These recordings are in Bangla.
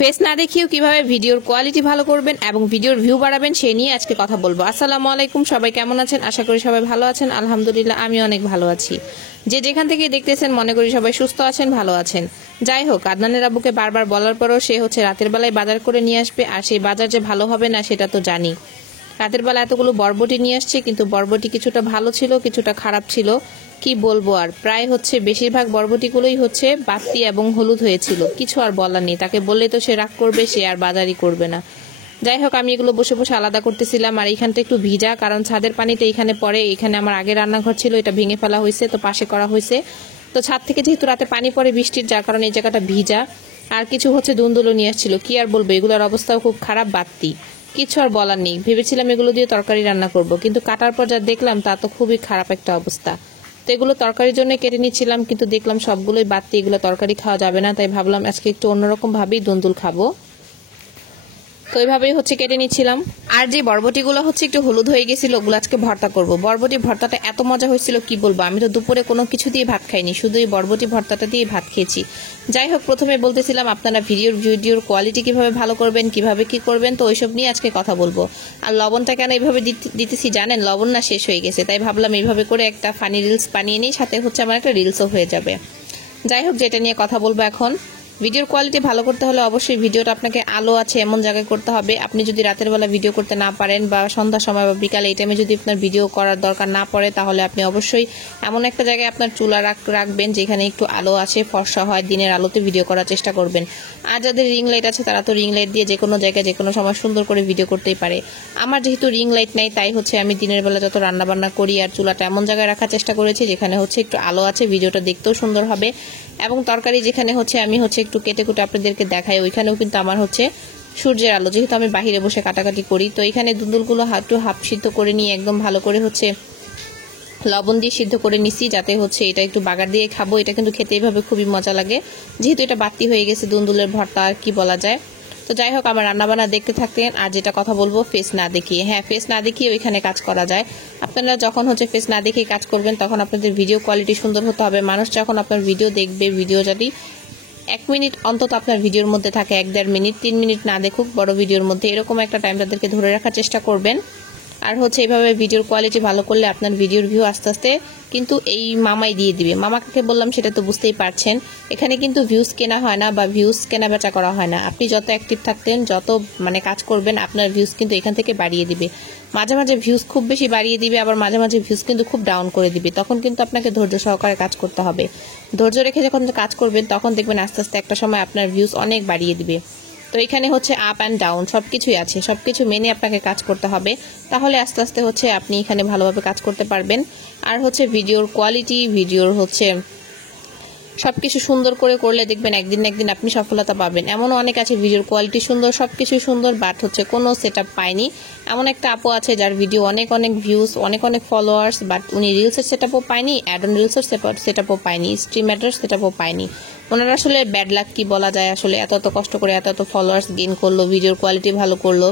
ফেস না দেখিয়েও কিভাবে ভিডিওর কোয়ালিটি ভালো করবেন এবং ভিডিওর ভিউ বাড়াবেন সেই নিয়ে আজকে কথা বলবো। আসসালামু আলাইকুম, সবাই কেমন আছেন? আশা করি সবাই ভালো আছেন। আলহামদুলিল্লাহ আমি অনেক ভালো আছি। যে যেখান থেকে দেখতেছেন মনে করি সবাই সুস্থ আছেন, ভালো আছেন। যাই হোক, আদনানের আব্বুকে বারবার বলার পরও সে রাতের বেলায় বাজার করে নিয়ে আসবে, আর সেই বাজার যে ভালো হবে না সেটা তো জানি। রাতের বেলা এতগুলো বরবটি নিয়ে আসছে, কিন্তু বরবটি কিছুটা ভালো ছিল, কিছুটা খারাপ ছিল। কি বলবো, আর প্রায় বেশিরভাগ বরবটিগুলোই বাতি এবং হলুদ হয়েছিল। কিছু আর বলার নেই, তাকে বললে তো সে রাগ করবে, সে আর বাজারই করবে না। যাই হোক, আমি এগুলো বসে বসে আলাদা করতেছিলাম। আর এইখানটা একটু ভিজা, কারণ ছাদের পানিটা এখানে পড়ে। এখানে আমার আগে রান্নাঘর ছিল, এটা ভেঙে ফেলা হয়েছে, তো পাশে করা হয়েছে। তো ছাদ থেকে যেহেতু রাতে পানি পড়ে বৃষ্টির, যার কারণে এই জায়গাটা ভিজা। আর কিছু দুন্দুলো নিয়ে আসছিল, কি আর বলবো, এগুলোর অবস্থাও খুব খারাপ। বাতি কিছু আর বলার নেই। ভেবেছিলাম এগুলো দিয়ে তরকারি রান্না করব, কিন্তু কাটার পর যা দেখলাম তা তো খুবই খারাপ একটা অবস্থা। তো এগুলো তরকারির জন্য কেটে নিচ্ছিলাম, কিন্তু দেখলাম সবগুলোই বাতি, এগুলো তরকারি খাওয়া যাবে না। তাই ভাবলাম আজকে একটু অন্যরকম ভাবেই দুন্দুল খাবো। তো এইভাবেই কেটে নিচ্ছিলাম। আর যে বরবটিগুলো একটু হলুদ হয়ে গেছিল, ওগুলো আজকে ভর্তা করব। বরবটি ভর্তাটা এত মজা হয়েছিল কি বলবো, আমি তো দুপুরে কোনো কিছু দিয়ে ভাত খাইনি, শুধু এই বরবটি ভর্তাটা দিয়ে ভাত খেয়েছি। যাই হোক, প্রথমে বলতেছিলাম আপনারা ভিডিওর কোয়ালিটি কিভাবে ভালো করবেন, কিভাবে কি করবেন, তো ওইসব নিয়ে আজকে কথা বলবো। আর লবণটা কেন এইভাবে দিতেছি জানেন? লবণ না শেষ হয়ে গেছে, তাই ভাবলাম এইভাবে করে একটা ফানি রিলস বানিয়ে নিই, সাথে আমার একটা রিলসও হয়ে যাবে। যাই হোক, যেটা নিয়ে কথা বলবো এখন, ভিডিওর কোয়ালিটি ভালো করতে হলে অবশ্যই ভিডিওটা আপনাকে আলো আছে এমন জায়গায় করতে হবে। আপনি যদি রাতের বেলা ভিডিও করতে না পারেন, বা সন্ধ্যার সময় বা বিকালে, এই টাইমে যদি আপনার ভিডিও করার দরকার না পড়ে, তাহলে আপনি অবশ্যই এমন একটা জায়গায় আপনার চুলা রাখবেন যেখানে একটু আলো আছে, ফর্সা হয়, দিনের আলোতে ভিডিও করার চেষ্টা করবেন। আর যাদের রিং লাইট আছে তারা তো রিং লাইট দিয়ে যে কোনো জায়গায় যে কোনো সময় সুন্দর করে ভিডিও করতেই পারে। আমার যেহেতু রিং লাইট নাই, তাই আমি দিনের বেলা যত রান্না বান্না করি আর চুলাটা এমন জায়গায় রাখার চেষ্টা করেছি যেখানে একটু আলো আছে, ভিডিওটা দেখতেও সুন্দর হবে। এবং তরকারি যেখানে আমি একটু কেটে কুটে আপনাদেরকে দেখাই, ওইখানেও কিন্তু আমার সূর্যের আলো, যেহেতু আমি বাহিরে বসে কাটাকাটি করি। তো এখানে দুন্দুলগুলো হাফ সিদ্ধ করে নিয়ে একদম ভালো করে লবণ দিয়ে সিদ্ধ করে নিছি, যাতে এটা একটু বাগার দিয়ে খাবো। এটা কিন্তু খেতে এইভাবে খুবই মজা লাগে, যেহেতু এটা বাতি হয়ে গেছে দুন্দুলের ভর্তা, আর কি বলা যায়। তো যাই হোক, আমার রান্নাবান্না দেখতে থাকতেন। আর যেটা কথা বলবো, ফেস না দেখিয়ে, হ্যাঁ ফেস না দেখিয়ে ওইখানে কাজ করা যায়। আপনারা যখন ফেস না দেখিয়ে কাজ করবেন, তখন আপনাদের ভিডিও কোয়ালিটি সুন্দর হতে হবে। মানুষ যখন আপনার ভিডিও দেখবে, ভিডিও যদি 1 মিনিট অন্তত আপনার ভিডিওর মধ্যে থাকে, 1-1.5 মিনিট, 3 মিনিট না দেখুক বড় ভিডিওর মধ্যে, এরকম একটা টাইম তাদেরকে ধরে রাখার চেষ্টা করবেন। আর এইভাবে ভিডিওর কোয়ালিটি ভালো করলে আপনার ভিডিওর ভিউ আস্তে আস্তে কিন্তু এই মামাই দিয়ে দিবে। মামা কাকে বললাম সেটা তো বুঝতেই পারছেন। এখানে কিন্তু ভিউজ কেনা হয় না, বা ভিউজ কেনা বেচা করা হয় না। আপনি যত অ্যাক্টিভ থাকতেন, যত কাজ করবেন, আপনার ভিউজ কিন্তু এখান থেকে বাড়িয়ে দিবে। মাঝে মাঝে ভিউজ খুব বেশি বাড়িয়ে দিবে, আবার মাঝে মাঝে ভিউজ কিন্তু খুব ডাউন করে দিবে। তখন কিন্তু আপনাকে ধৈর্য সহকারে কাজ করতে হবে। ধৈর্য রেখে যখন কাজ করবেন, তখন দেখবেন আস্তে আস্তে একটা সময় আপনার ভিউজ অনেক বাড়িয়ে দিবে। তো এখানে আপ অ্যান্ড ডাউন সবকিছুই আছে, সবকিছু মেনে আপনাকে কাজ করতে হবে। তাহলে আস্তে আস্তে আপনি এখানে ভালোভাবে কাজ করতে পারবেন। আর ভিডিওর কোয়ালিটি, ভিডিওর সবকিছু সুন্দর করে করলে দেখবেন একদিন না একদিন আপনি সফলতা পাবেন। এমনও অনেক আছে ভিডিওর কোয়ালিটি সুন্দর, সবকিছু সুন্দর, বাট কোনো সেটআপ পায়নি। এমন একটা আপু আছে যার ভিডিও অনেক ভিউজ, অনেক ফলোয়ার্স, বাট উনি রিলসের সেটআপও পায়নি, অ্যাড অন রিলসের সেটআপও পায়নি, স্ট্রিম অ্যাডের সেটআপও পায়নি। ওনারা আসলে ব্যাড লাক কি বলা যায়, আসলে এত কষ্ট করে এত ফলোয়ার্স গেইন করলো, ভিডিওর কোয়ালিটি ভালো করলো,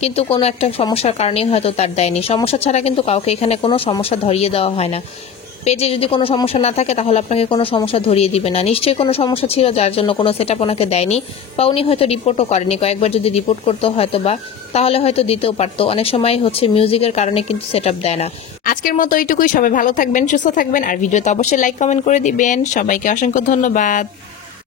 কিন্তু কোনো একটা সমস্যার কারণেই হয়তো তার দেয়নি। সমস্যা ছাড়া কিন্তু কাউকে এখানে কোনো সমস্যা ধরিয়ে দেওয়া হয় না। পেজে যদি কোনো সমস্যা না থাকে, তাহলে আপনাকে কোনো সমস্যা ধরিয়ে দিবে না। নিশ্চয়ই কোনো সমস্যা ছিল, যার জন্য কোনো সেটআপ ওনাকে দেয়নি, বা উনি হয়তো রিপোর্টও করেনি। কয়েকবার যদি রিপোর্ট করতো হয়তো বা, তাহলে হয়তো দিতেও পারতো। অনেক সময় মিউজিকের কারণে কিন্তু সেটআপ দেয় না। আজকের মতো এইটুকুই। সবাই ভালো থাকবেন, সুস্থ থাকবেন, আর ভিডিওতে অবশ্যই লাইক কমেন্ট করে দিবেন। সবাইকে অসংখ্য ধন্যবাদ।